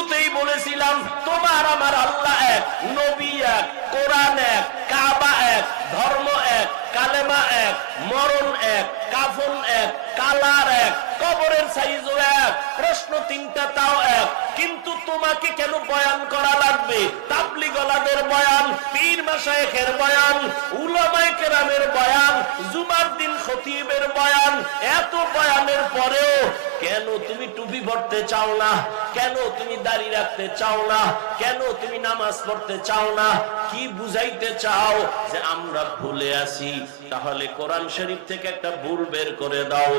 শুরুতেই বলেছিলাম, তোমার আমার আল্লাহ এক, নবী এক, কোরআন এক, কাবা এক, ধর্ম এক, কালেমা এক, মরণ এক কাফন এক, কালার এক, কবরের সাইজও এক, প্রশ্ন তিনটা তাও এক। কিন্তু তোমাকে কেন বয়ান করা লাগবে? তাবলি গলাদের বয়ান, পীর মাসায়েখের বয়ান, উলামায়ে কেরামের বয়ান, জুমার দিন খতিবের বয়ান, এত বয়ানের পরেও কেন তুমি টুপি পড়তে চাও না? কেন তুমি দাড়ি রাখতে চাও না? কেন তুমি নামাজ পড়তে চাও না? কি বুঝাইতে চাও যে আমরা ভুলে আছি? তাহলে কোরআন শরীফ থেকে একটা ভুল বের করে দাও।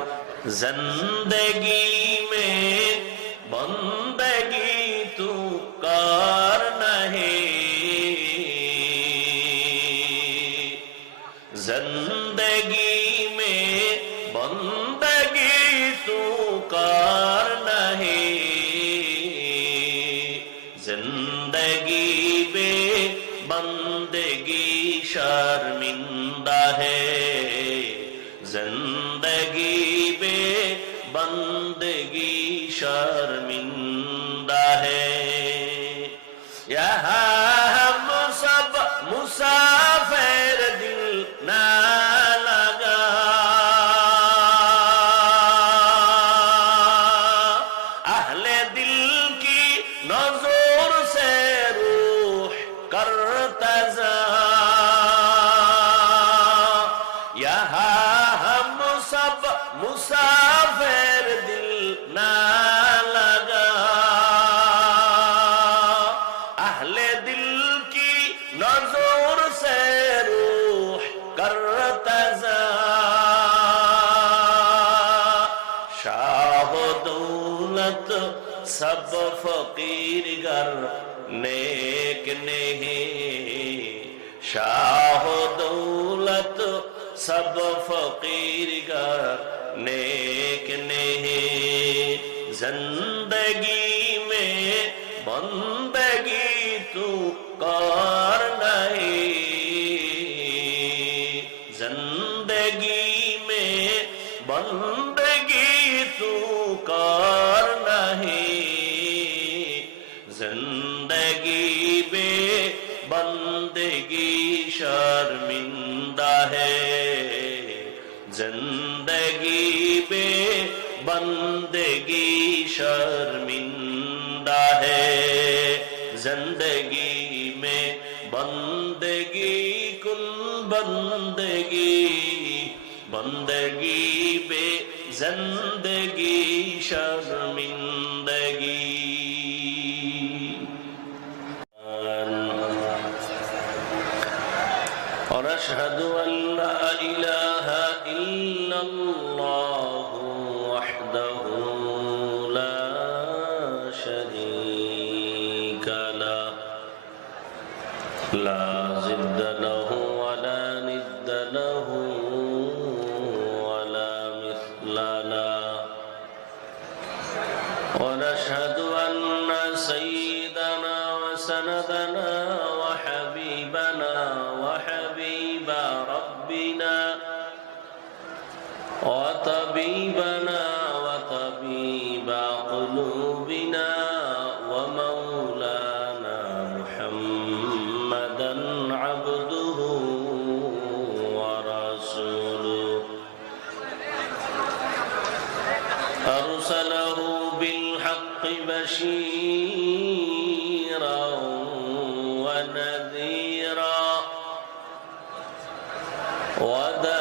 জিন্দেগি মে বন্দেগি তু কার নহে? सब फकीर गर नेक नहीं। शाह दौलत सब फकीर गर नेक नहीं। ज़िंदगी बंदगी शर्मिंदा है। ज़िंदगी में बंदगी कुल बंदगी। बंदगी बे ज़िंदगी शर्मिंदगी ونشهد ونذيرا. وداعيا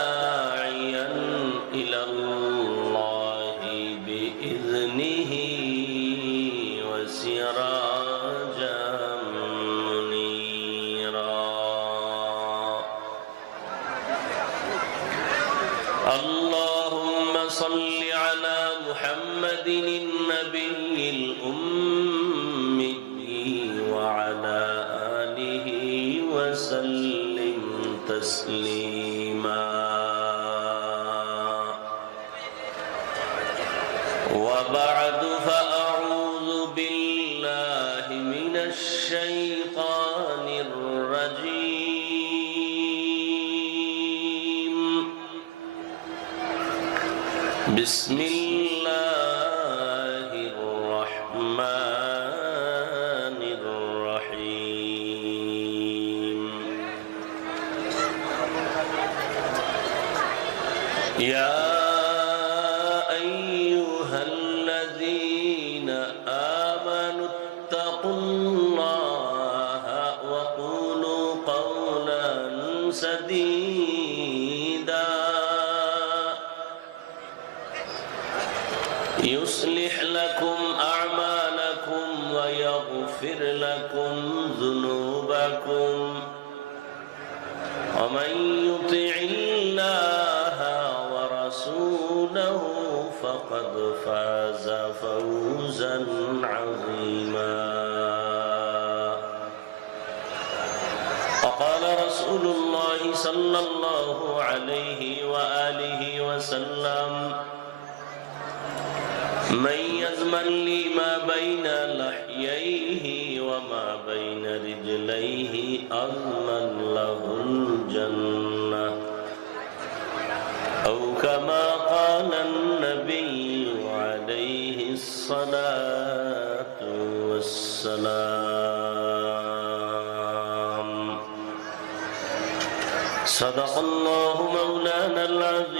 بسم الله يصلح لكم أعمالكم ويغفر لكم ذنوبكم. ومن يطع الله ورسوله فقد فاز فوزا عظيما. وقال رسول الله صلى الله عليه وآله وسلم من يزمن لي ما بين لحييه وما بين رجليه أضمن له الجنة. أو كما قال النبي عليه الصلاة والسلام. صدق الله مولانا العظيم.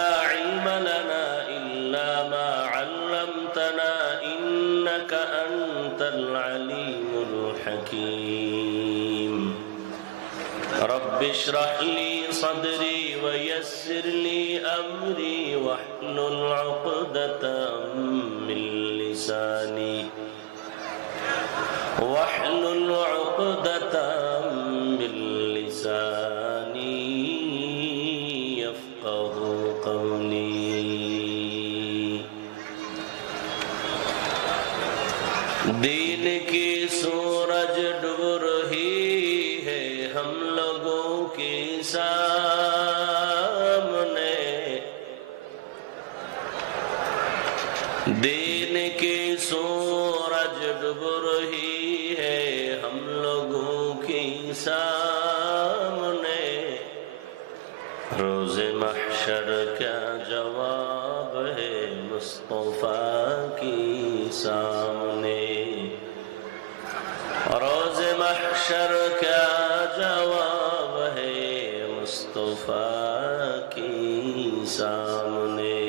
رب اشرح لي صدري ويسر لي أمري واحلل عقدة من لساني. واحلل عقدة من لساني يفقه قولي. دينك کی سورج ڈو सामने दिन کی سامنے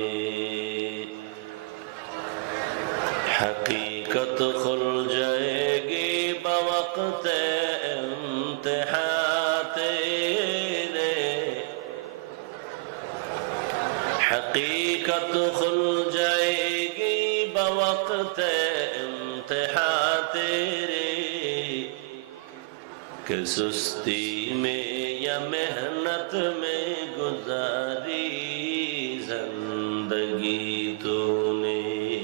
حقیقت کھل جائے گی بوقت امتحان تیرے حقیقت کھل جائے گی بوقت امتحان تیرے کہ سستی میں یا محنت میں ساری زندگی تو نے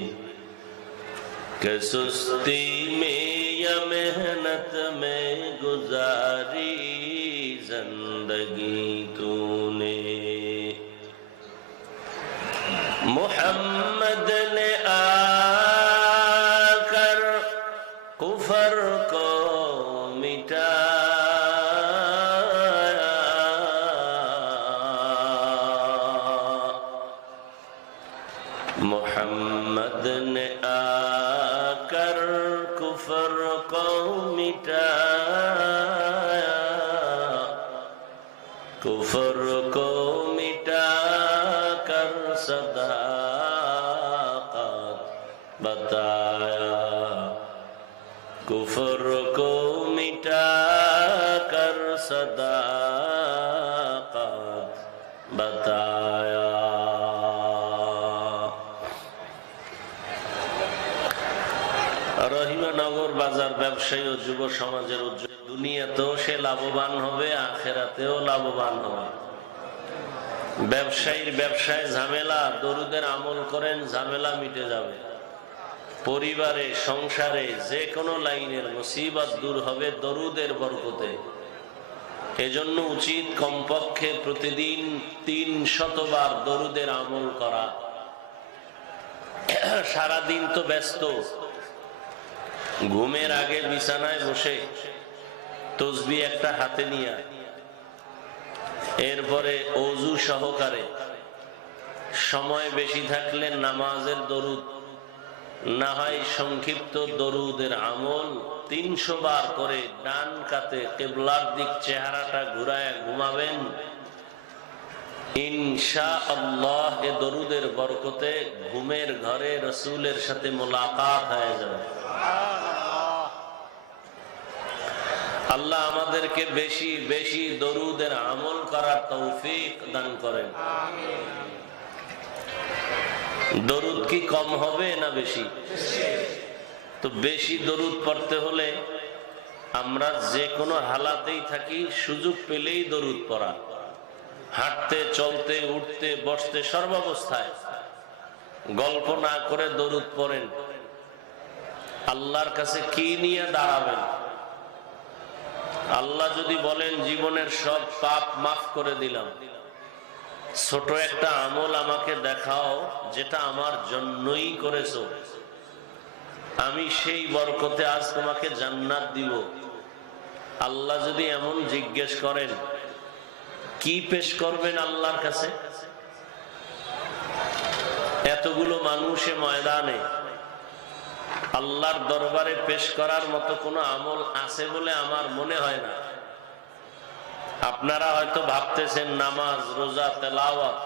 کہ سستی میں یا محنت میں گزاری زندگی تو نے محمد कुफर को मिटा कर सदाकत बताया রহিমানগর বাজার ব্যবসায়ী ও যুব সমাজের উজ্জ্বল দুনিয়াতেও সে লাভবান হবে আখেরাতেও লাভবান হবে ব্যবসায়ীর ব্যবসায় ঝামেলা দরুদের আমল করেন ঝামেলা মিটে যাবে পরিবারে, সংসারে, যে কোনো লাইনের মুসিবত দূর হবে দরুদের বরকতে। এজন্য উচিত কমপক্ষে প্রতিদিন তিন শতবার দরুদের আমল করা। সারাদিন তো ব্যস্ত। ঘুমের আগে বিছানায় বসে তসবি একটা হাতে নিয়ে, এরপরে অজু সহকারে। সময় বেশি থাকলে নামাজের দরুদ না হয় সংক্ষিপ্ত দরুদের আমল, তিনশো বার করে ডান কাতে কেবলার দিক চেহারাটা ঘুরায় ঘুমাবেন। ইনশা আল্লাহ দরুদের বরকতে ঘুমের ঘরে রসুলের সাথে মোলাকাত হয়ে যাবে। আল্লাহ আমাদেরকে বেশি বেশি দরুদের আমল করার তৌফিক দান করেন। দরুদ কি কম হবে না বেশি? তো বেশি দরুদ পড়তে হলে আমরা যে কোনো হালাতেই থাকি, সুযোগ পেলেই দরুদ পড়া। হাঁটতে, চলতে, উঠতে, বসতে, সর্বাবস্থায় গল্প না করে দরুদ পড়েন। আল্লাহর কাছে কি নিয়ে দাঁড়াবেন? আল্লাহ যদি বলেন, জীবনের সব পাপ মাফ করে দিলাম। ছোট একটা আমল আমাকে দেখাও, যেটা আমার জন্যই করেছ। আমি সেই বরকতে আজ তোমাকে জান্নাত দিব। আল্লাহ যদি এমন জিজ্ঞেস করেন, কি পেশ করবেন আল্লাহর কাছে? এতগুলো মানুষে ময়দানে, আল্লাহর দরবারে পেশ করার মতো কোনো আমল আছে বলে আমার মনে হয় না। আপনারা হয়তো ভাবতেছেন নামাজ, রোজা, তেলাওয়াত,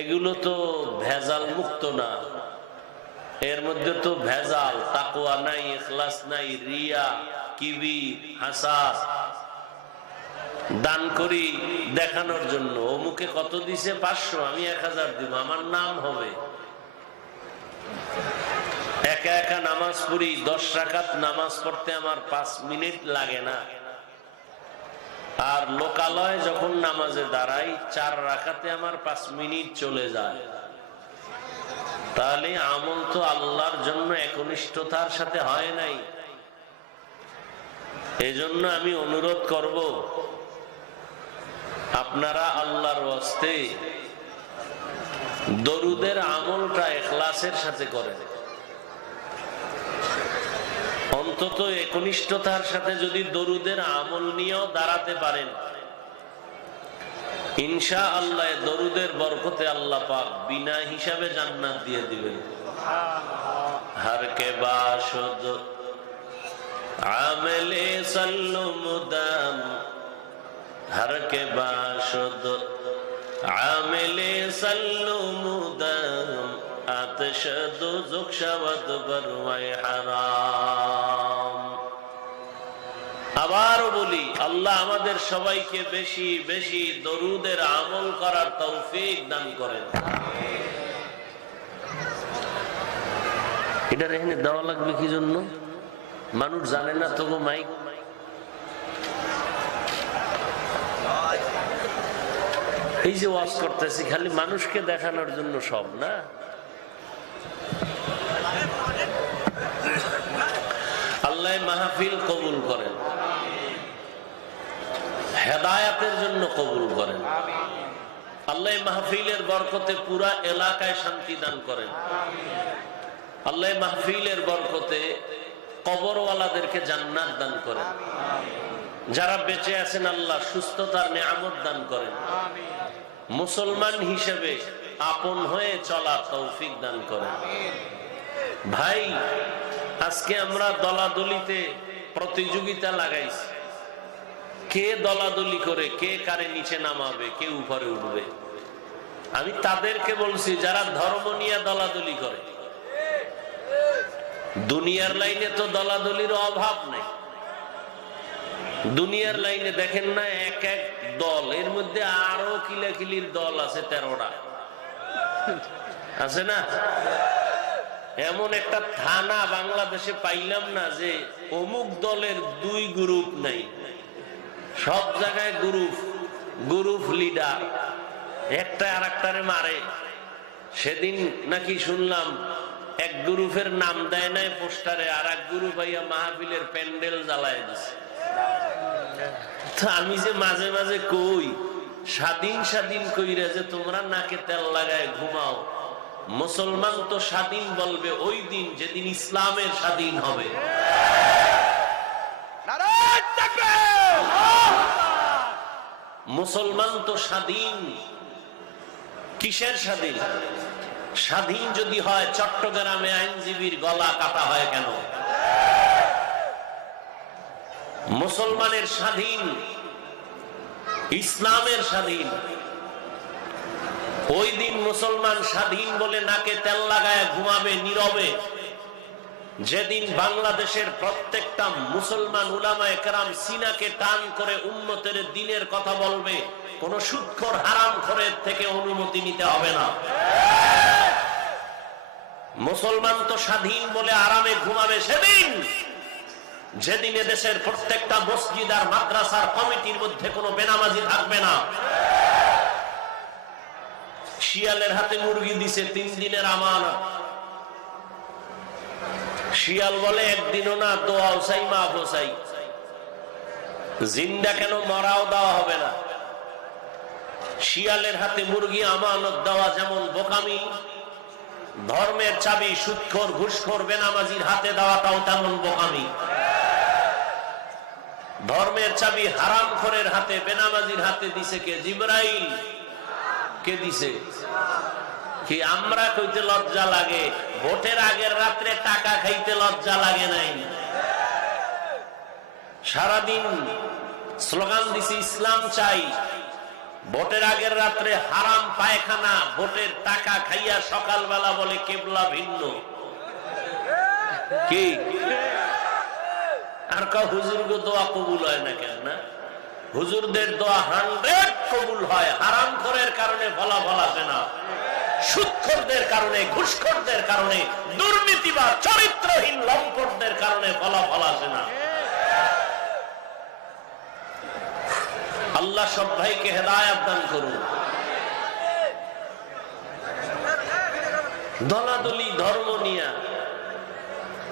এগুলো তো ভেজাল মুক্ত না। এর মধ্যে তো ভেজাল তাকুয়া নাই এখলাস নাই, রিয়া, কিবি, হাসাস, দান করি দেখানোর জন্য। অমুকে কত দিছে? পাঁচশো, আমি এক হাজার দিব, আমার নাম হবে। একা একা নামাজ পড়ি, দশ রাকাত নামাজ পড়তে আমার পাঁচ মিনিট লাগে না। আর লোকালয় যখন নামাজে দাঁড়াই, চার রাখাতে আমার পাঁচ মিনিট চলে যায়। তাহলে আমল তো আল্লাহর জন্য একনিষ্ঠতার সাথে হয় নাই। এজন্য আমি অনুরোধ করব, আপনারা আল্লাহর ওয়াস্তে দরুদের আমলটা এখলাসের সাথে করেন। অন্তত একনিষ্ঠতার সাথে যদি দরুদের আমল নিয়েও দাঁড়াতে পারেন ইনশা আল্লাহ দরুদের বরকতে আল্লাহ পাক বিনা হিসাবে জান্নাত দিয়ে দিবেন। হর কে বাসদ আবারও বলি, আল্লাহ আমাদের সবাইকে বেশি বেশি দরুদের আমল করার তৌফিক দান করেন। এটা রেখে দেওয়া লাগবে কি জন্য? মানুষ জানে না, তবু মাইক। এই যে ওয়াজ করতেছি, খালি মানুষকে দেখানোর জন্য সব, না? আল্লাহ মাহফিল কবুল করেন। হেদায়াতের জন্য কবুল করেন। আল্লাহ মাহফিলের বরকতে পুরা এলাকায় শান্তি দান করেন। আল্লাহ মাহফিলের বরকতে কবরওয়ালাদেরকে জান্নাত দান করেন। যারা বেঁচে আছেন আল্লাহ সুস্থতার নিয়ামত দান করেন। মুসলমান হিসেবে আপন হয়ে চলার তৌফিক দান করেন। ভাই, আজকে আমরা দলাদলিতে প্রতিযোগিতা লাগাইছি। কে দলাদলি করে, কে কারে নিচে নামাবে, কে উপরে উঠবে? আমি তাদেরকে বলছি, যারা ধর্ম নিয়ে দলাদলি করে। দুনিয়ার লাইনে তো দলাদলির অভাব নেই। দুনিয়ার লাইনে দেখেন না, এক এক দল, এর মধ্যে আরও কিলাকিলির দল আছে তেরোটা। আছে না? এমন একটা থানা বাংলাদেশে পাইলাম না যে অমুক দলের দুই গ্রুপ নাই। সব জায়গায় গ্রুপ গ্রুপ লিডার একটা আর একটারে মারে। সেদিন নাকি শুনলাম, এক গ্রুপের নাম দেয় নাই পোস্টারে, আর এক গ্রুপ আইয়া মাহফিলের প্যান্ডেল জ্বালায় দিছে। আমি যে মাঝে মাঝে কই, স্বাধীন স্বাধীন কইরা যে তোমরা নাকে তেল লাগায় ঘুমাও। মুসলমান তো স্বাধীন বলবে, ওই দিন যেদিন ইসলামের স্বাধীন হবে। মুসলমান তো স্বাধীন। কিসের স্বাধীন? স্বাধীন যদি হয়, চট্টগ্রামে আইনজীবীর গলা কাটা হয় কেন? মুসলমানের স্বাধীন, ইসলামের স্বাধীন। ওই দিন মুসলমান স্বাধীন বলে নাকে তেল লাগায় ঘুমাবে নীরবে। যেদিন বাংলাদেশের প্রত্যেকটা মুসলমান উলামা একরাম সিনাকে টান করে উন্নতের দিনের কথা বলবে, কোন সুৎখর হারাম খরের থেকে অনুমতি নিতে হবে না। মুসলমান তো স্বাধীন বলে আরামে ঘুমাবে সেদিন। যেদিন দেশের প্রত্যেকটা মসজিদ আর মাদ্রাসার কমিটির মধ্যে কোনো বেনামাজি থাকবে না। শিয়ালের হাতে মুরগি দিছে, তিন দিনের আমানত। শিয়াল বলে, একদিনও না, দোয়াও চাই, মাফও চাই। জিন্দা কেন মরাও দেওয়া হবে না? শিয়ালের হাতে মুরগি আমানত দেওয়া যেমন বোকামি, ধর্মের চাবি সুৎখর, ঘুষখোর, বেনামাজির হাতে দেওয়াটাও তেমন বোকামি। ধর্মের চাবি হারাম খোরের হাতে, বেনামাজির হাতে দিছে কে? জিব্রাইল। কে দিছে? কি আমরা কইতে লজ্জা লাগে? ভোটের আগের রাত্রে টাকা খাইতে লজ্জা লাগে নাই। সারাদিন স্লোগান দিছি, ইসলাম চাই। ভোটের আগের রাত্রে হারাম পায়খানা, ভোটের টাকা খাইয়া সকালবেলা বলে, কেবলা ভিন্ন। কি? আর হুজুর গো দোয়া কবুল হয় না কেন, না? হুজুরদের দোয়া হান্ড্রেড কবুল হয়, হারাম করের কারণে ফলাফল আসে না। সুৎখরদের কারণে, ঘুষখরদের কারণে, দুর্নীতি বা চরিত্রহীন লম্পটদের কারণে ফলাফল আসে না। আল্লাহ সব ভাইকে হেদায়াত দান করুন। দলাদলি, ধর্ম নিয়া।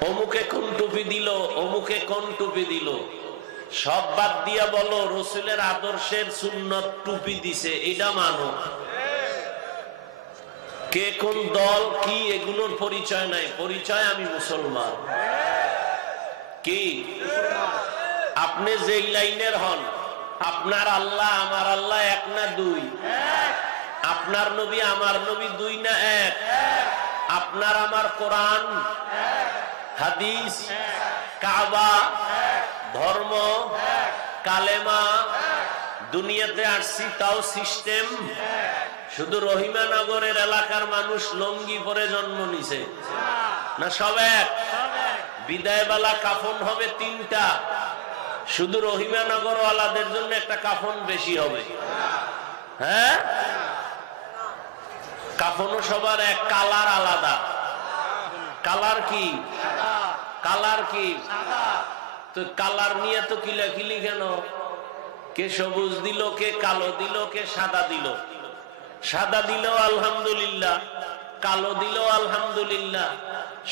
অমুকে কোন টুপি দিল, অমুকে কোন টুপি দিল। সব বাদ দিয়া বলো, রসুলের আদর্শের সুন্নত টুপি দিছে এটা মানো কে কোন দল কি এগুলোর পরিচয় নাই। পরিচয় আমি মুসলমান। কি? আপনি যেই লাইনের হন, আপনার আল্লাহ, আমার আল্লাহ এক না দুই? আপনার নবী, আমার নবী দুই না এক? আপনার আমার কোরআন, হাদিস, কাবা, ধর্ম, কালেমা, দুনিয়াতে আসছি, তাও সিস্টেম শুধু রহিমানগরের এলাকার মানুষ লঙ্গি পরে জন্ম নিছে। না, সব এক। বিদায়বেলা কাফন হবে তিনটা। শুধু রহিমানগর ওয়ালাদের জন্য একটা কাফন বেশি হবে। হ্যাঁ? কাফনও সবার এক, কালার আলাদা। কালার কি? কালার কি? তো কালার নিয়ে তো কিলাকিলি কেন? কে সবুজ দিল, কে কালো দিল, কে সাদা দিল। সাদা দিল আলহামদুলিল্লাহ, কালো দিল আলহামদুলিল্লাহ,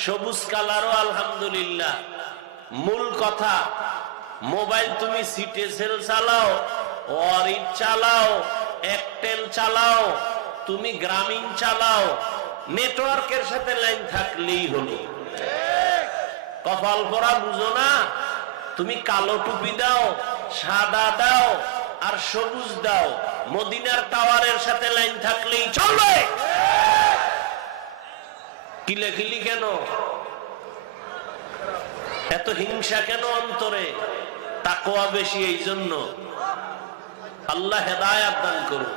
সবুজ কালারও আলহামদুলিল্লাহ। মূল কথা, মোবাইল তুমি সিটে সেল চালাও অরিট চালাও একটেল চালাও, তুমি গ্রামীণ চালাও, নেটওয়ার্কের সাথে লাইন থাকলেই হলো। কপাল পরা বুঝো না, তুমি কালো টুপি দাও, সাদা দাও আর সবুজ দাও। মদিনার টাওয়ারের সাথে লাইন থাকলেই চলবে। কিলেখিলি কেন? এত হিংসা কেন অন্তরে? তাকোয়া বেশি এই জন্য আল্লাহ হেদায়াত দান করুন।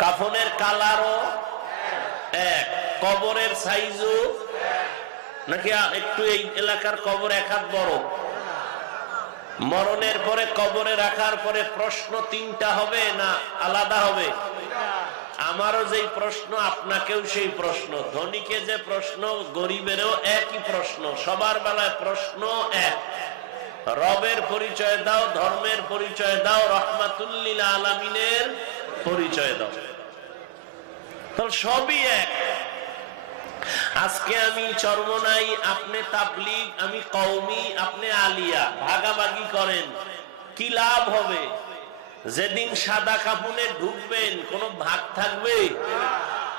কাফনের কালারও এক, কবরের সাইজও নাকি একটু এই এলাকার কবর এক হাত বড়? মরণের পরে, কবরে রাখার পরে প্রশ্ন তিনটা হবে না আলাদা হবে? আমারও যেই প্রশ্ন, আপনাকেও সেই প্রশ্ন। ধনীকে যে প্রশ্ন, গরিবেরও একই প্রশ্ন। সবার বেলায় প্রশ্ন এক। রবের পরিচয় দাও, ধর্মের পরিচয় দাও, রহমাতুল্লিল আলমিনের পরিচয় দাও। তাহলে সবই এক। আজকে আমি চর্মনাই, আপনি তাবলিগ, আমি কৌমি আপনি আলিয়া, ভাগাভাগি করেন। কি লাভ হবে? যেদিন সাদা কাপনে ঢুকবেন, কোনো ভাগ থাকবে?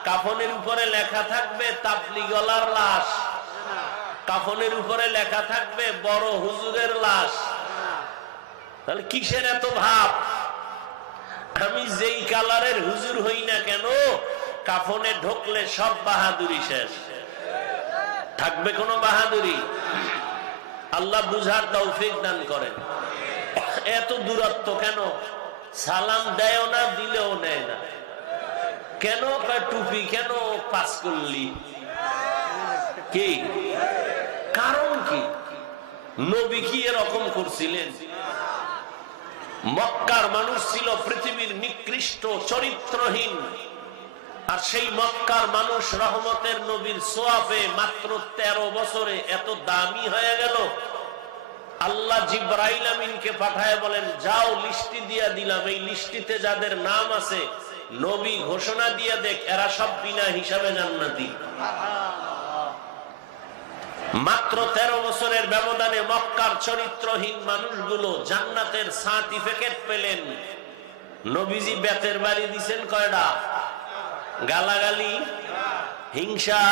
কাফনের উপরে লেখা থাকবে তাপলি গলার লাশ। কাফনের উপরে লেখা থাকবে, বড় হুজুরের লাশ। তাহলে কিসের এত ভাব? আমি যেই কালারের হুজুর হই না কেন কাফনে ঢুকলে সব বাহাদুরি শেষ। থাকবে কোনো বাহাদুরি? আল্লাহ বুঝার তৌফিক দান করেন। এত দূরত্ব কেন? সালাম দেয় না, দিলেও নেয় না। কেন টুপি, কেন পাস করলি কি? কারণ কি? নবী কি এরকম করছিলেন? মক্কার মানুষ ছিল পৃথিবীর নিকৃষ্ট, চরিত্রহীন। আর সেই মক্কার মানুষ রহমতের নবীর সোয়াবে মাত্র ১৩ বছরে এত দামি হয়ে গেল। আল্লাহ জিব্রাইল আমিনকে পাঠায় বলেন, যাও লিস্টি দিয়া দিলাম। এই লিস্টিতে যাদের নাম আছে, নবী ঘোষণা দিয়ে দেখ, এরা সব বিনা হিসাবে জান্নাতি। মাত্র ১৩ বছরের ব্যবধানে মক্কার চরিত্রহীন মানুষগুলো জান্নাতের সার্টিফিকেট পেলেন। নবীজি বেতের বাড়ি দিছেন কয়টা গালাগালি, হিংসা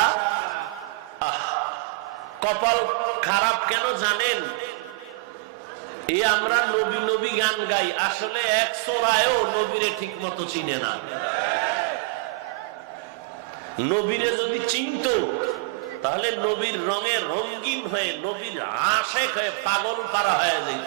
কপাল খারাপ কেন জানেন? এই আমরা নবী নবী গান গাই, আসলে এক সোরায়ও নবীরে ঠিক মতো চিনে না। নবীরে যদি চিনত, তাহলে নবীর রঙে রঙ্গিন হয়ে, নবীর আশেক হয়ে, পাগল পারা হয়ে যায়